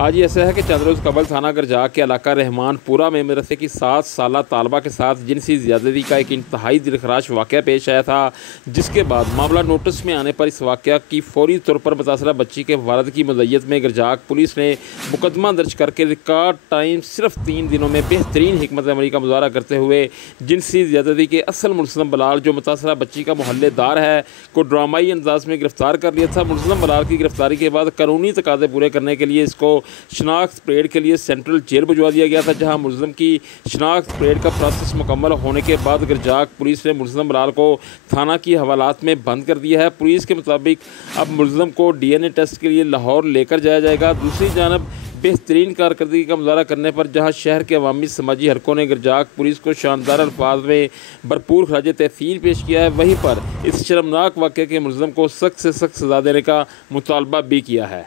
आज ये ऐसा है कि चंद रोज़ कबल थाना गरजाक के इलाका रहमानपुरा में मदरसे की 7 साला तालबा के साथ जिनसी ज़्यादती का एक इंतहाई दिलखराश वाक़या पेश आया था, जिसके बाद मामला नोटिस में आने पर इस वाक़या की फौरी तौर पर मुतासरा बच्ची के वालिद की मदय्यत में गरजाक पुलिस ने मुकदमा दर्ज करके रिकॉर्ड टाइम सिर्फ 3 दिनों में बेहतरीन हिकमत अमली का मुजाहरा करते हुए जिनसी ज़्यादती के असल मुल्ज़म बलाल, जो मुतासरा बच्ची का मोहल्लेदार है, को ड्रामाई अंदाज में गिरफ्तार कर लिया था। मुल्ज़म बलाल की गिरफ्तारी के बाद कानूनी तकाज़े पूरे करने के लिए इसको शनाख्त परेड के लिए सेंट्रल जेल भिजवा दिया गया था, जहां मुल्ज़म की शनाख्त परेड का प्रोसेस मुकम्मल होने के बाद गरजाक पुलिस ने मुल्ज़म बलाल को थाना की हवालात में बंद कर दिया है। पुलिस के मुताबिक अब मुल्ज़म को DNA टेस्ट के लिए लाहौर लेकर जाया जाएगा। दूसरी जानब बेहतरीन कारकर्दगी का मुजाहरा करने पर जहां शहर के अवामी समाजी हलकों ने गरजाक पुलिस को शानदार अल्फाज में भरपूर खराज तहसीन पेश किया है, वहीं पर इस शर्मनाक वाक़े के मुल्ज़म को सख्त से सख्त सज़ा देने का मुतालबा भी किया है।